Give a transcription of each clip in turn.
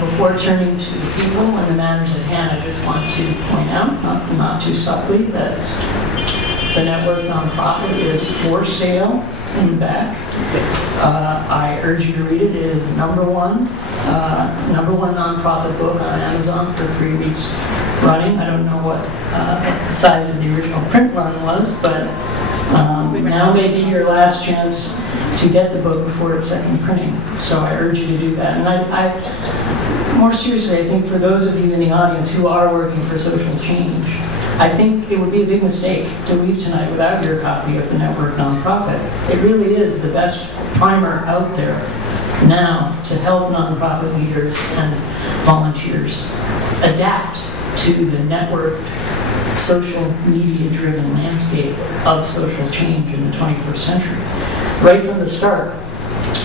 Before turning to the people and the matters at hand, I just want to point out, not too subtly, that the network nonprofit is for sale in the back. I urge you to read it. It is number one nonprofit book on Amazon for 3 weeks running. I don't know what the size of the original print run was, but now may be your last chance to get the book before its second printing. So I urge you to do that. And I more seriously, I think for those of you in the audience who are working for social change, I think it would be a big mistake to leave tonight without your copy of the Network Nonprofit. It really is the best primer out there now to help nonprofit leaders and volunteers adapt to the network social media-driven landscape of social change in the 21st century. Right from the start,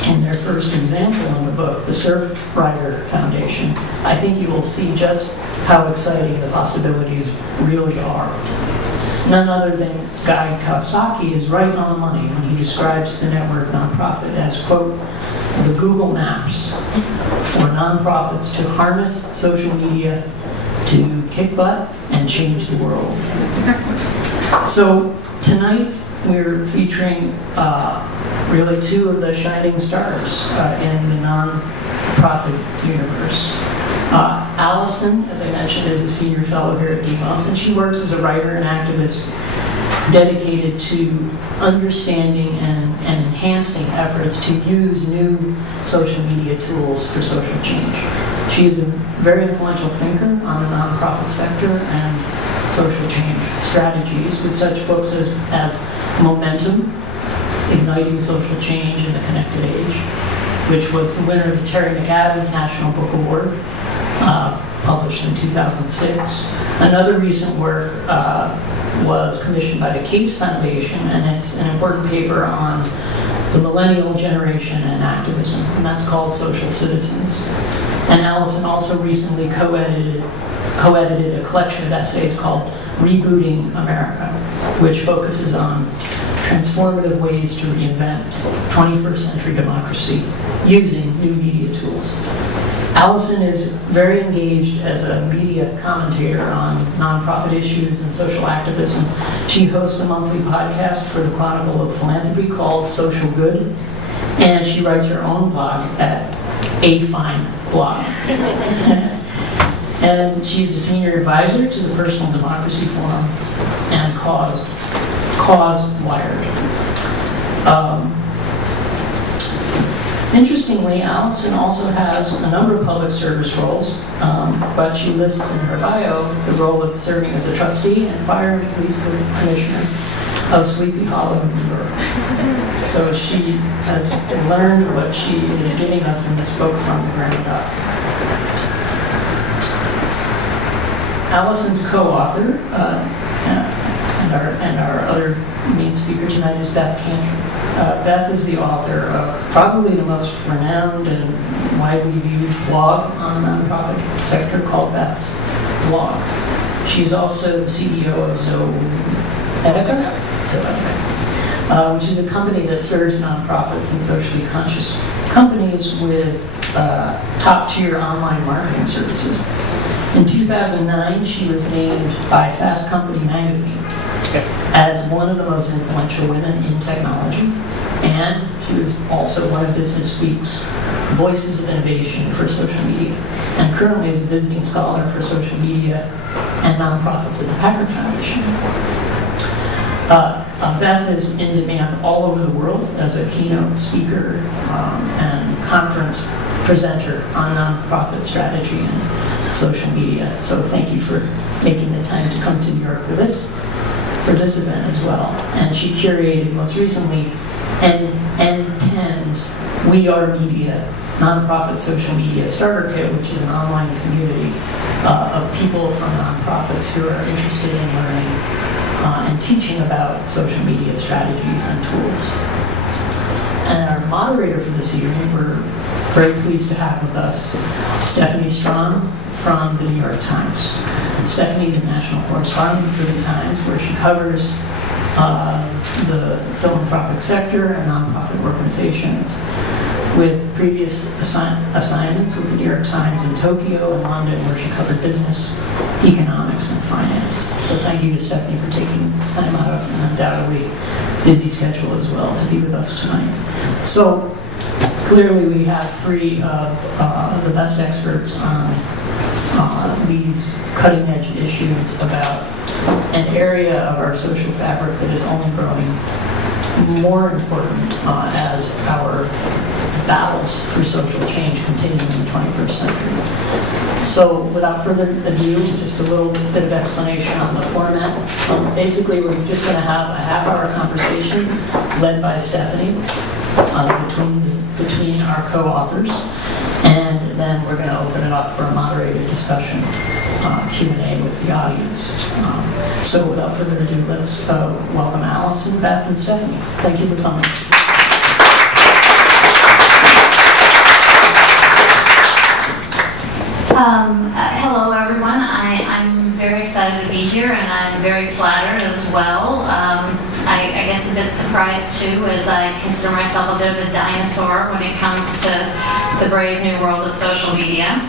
in their first example in the book, the Surfrider Foundation, I think you will see just how exciting the possibilities really are. None other than Guy Kawasaki is right on the money when he describes the network nonprofit as, quote, the Google Maps for nonprofits to harness social media to kick butt and change the world. So tonight we're featuring really two of the shining stars in the nonprofit universe. Allison, as I mentioned, is a senior fellow here at DEMOS, and she works as a writer and activist dedicated to understanding and enhancing efforts to use new social media tools for social change. She is a very influential thinker on the nonprofit sector and social change strategies with such books as Momentum, Igniting Social Change in the Connected Age, which was the winner of the Terry McAdams National Book Award, published in 2006. Another recent work was commissioned by the Case Foundation, and it's an important paper on the millennial generation and activism, and that's called Social Citizens. And Allison also recently co-edited a collection of essays called Rebooting America, which focuses on transformative ways to reinvent 21st century democracy using new media tools. Allison is very engaged as a media commentator on nonprofit issues and social activism. She hosts a monthly podcast for the Chronicle of Philanthropy called Social Good, and she writes her own blog at A Fine Blog. And she's a senior advisor to the Personal Democracy Forum and Cause Wired. Interestingly, Allison also has a number of public service roles, but she lists in her bio the role of serving as a trustee and fire and police commissioner of Sleepy Hollow, New York. So she has learned what she is giving us in this book from the ground up. Allison's co-author and our other main speaker tonight is Beth Kanter. Beth is the author of probably the most renowned and widely viewed blog on the nonprofit sector called Beth's Blog. She's also the CEO of Zedeka, which is a company that serves nonprofits and socially conscious companies with top-tier online marketing services. In 2009, she was named by Fast Company magazine as one of the most influential women in technology, and she was also one of Business Week's Voices of Innovation for social media, and currently is a visiting scholar for social media and nonprofits at the Packard Foundation. Beth is in demand all over the world as a keynote speaker and conference presenter on nonprofit strategy and social media. So thank you for making the time to come to New York for this event as well. And she curated most recently N10's We Are Media Nonprofit Social Media Starter Kit, which is an online community of people from nonprofits who are interested in learning and teaching about social media strategies and tools. And our moderator for this evening, we're very pleased to have with us Stephanie Strom from the New York Times. Stephanie is a national correspondent for the Times, where she covers the philanthropic sector and nonprofit organizations. with previous assignments with the New York Times in Tokyo and London, where she covered business, economics, and finance. So thank you to Stephanie for taking time out of an undoubtedly busy schedule as well to be with us tonight. So clearly we have three of the best experts on these cutting-edge issues about an area of our social fabric that is only growing more important as our battles for social change continue in the 21st century. So without further ado, just a little bit of explanation on the format. Basically, we're just going to have a half-hour conversation led by Stephanie between our co-authors, and then we're going to open it up for a moderated discussion, Q&A with the audience. So without further ado, let's welcome Allison, Beth, and Stephanie. Thank you for coming. Hello, everyone. I'm very excited to be here, and I'm very flattered as well. I guess a bit surprised, too, as I consider myself a bit of a dinosaur when it comes to the brave new world of social media.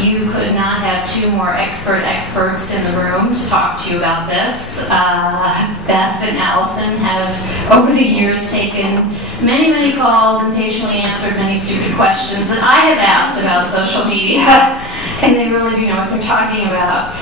You could not have two more experts in the room to talk to you about this. Beth and Allison have, over the years, taken many calls and patiently answered many stupid questions that I have asked about social media, and they really do know what they're talking about.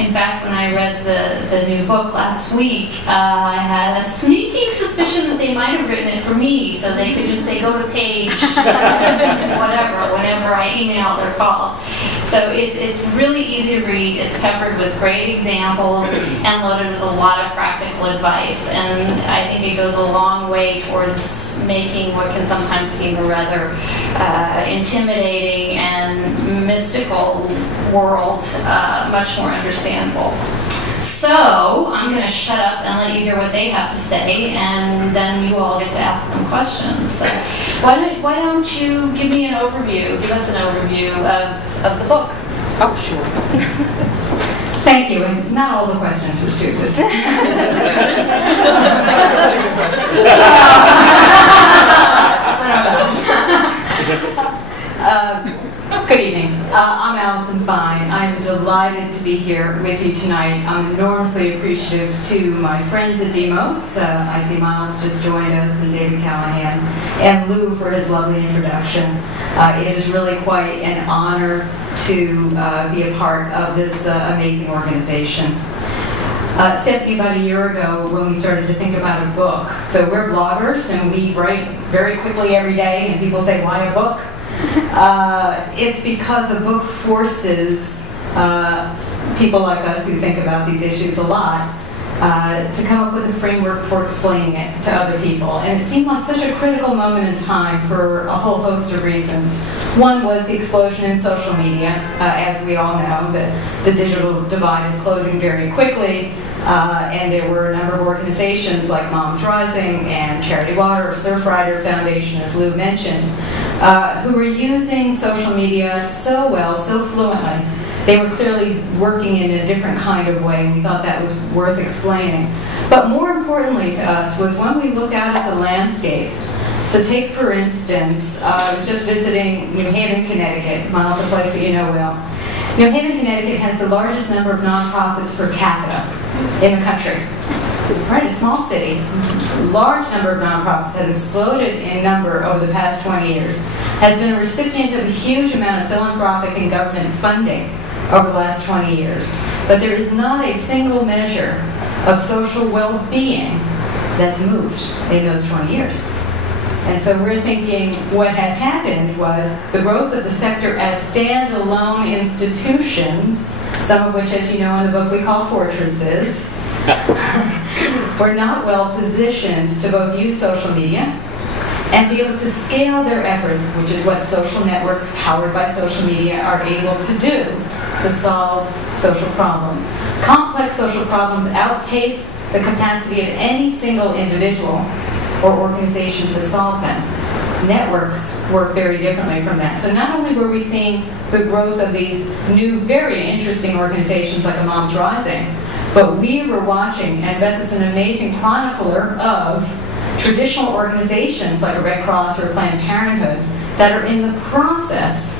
In fact, when I read the new book last week, I had a sneaking suspicion that they might have written it for me, so they could just say, go to page whatever I emailed or called. So it's really easy to read. It's peppered with great examples and loaded with a lot of practical advice. And I think it goes a long way towards making what can sometimes seem a rather intimidating and mystical world much more understandable. So I'm going to shut up and let you hear what they have to say, and then you all get to ask them questions. So why don't you give me an overview, give us an overview of the book? Oh, sure. Thank you, and not all the questions were stupid. Good evening. I'm Allison Fine. I'm delighted to be here with you tonight. I'm enormously appreciative to my friends at Demos. I see Miles just joined us, and David Callahan, and Lou for his lovely introduction. It is really quite an honor to be a part of this amazing organization. Stephanie, about a year ago, when we started to think about a book, so we're bloggers and we write very quickly every day, and people say, why a book? It's because a book forces people like us who think about these issues a lot to come up with a framework for explaining it to other people. And it seemed like such a critical moment in time for a whole host of reasons. One was the explosion in social media. As we all know, the digital divide is closing very quickly. And there were a number of organizations like Moms Rising and Charity Water, Surfrider Foundation, as Lou mentioned, who were using social media so well, so fluently. They were clearly working in a different kind of way, and we thought that was worth explaining. But more importantly to us was when we looked out at the landscape. So take, for instance, I was just visiting New Haven, Connecticut. Miles, a place that you know well. New Haven, Connecticut has the largest number of nonprofits per capita in the country. It's quite a small city. A large number of nonprofits has exploded in number over the past 20 years, has been a recipient of a huge amount of philanthropic and government funding over the last 20 years. But there is not a single measure of social well-being that's moved in those 20 years. And so we're thinking what has happened was the growth of the sector as standalone institutions, some of which, as you know in the book, we call fortresses, were not well positioned to both use social media and be able to scale their efforts, which is what social networks powered by social media are able to do to solve social problems. Complex social problems outpace the capacity of any single individual or organization to solve them. Networks work very differently from that. So not only were we seeing the growth of these new, very interesting organizations like a Moms Rising, but we were watching, and Beth is an amazing chronicler of traditional organizations like a Red Cross or Planned Parenthood that are in the process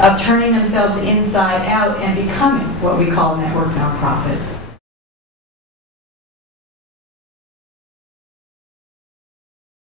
of turning themselves inside out and becoming what we call network nonprofits.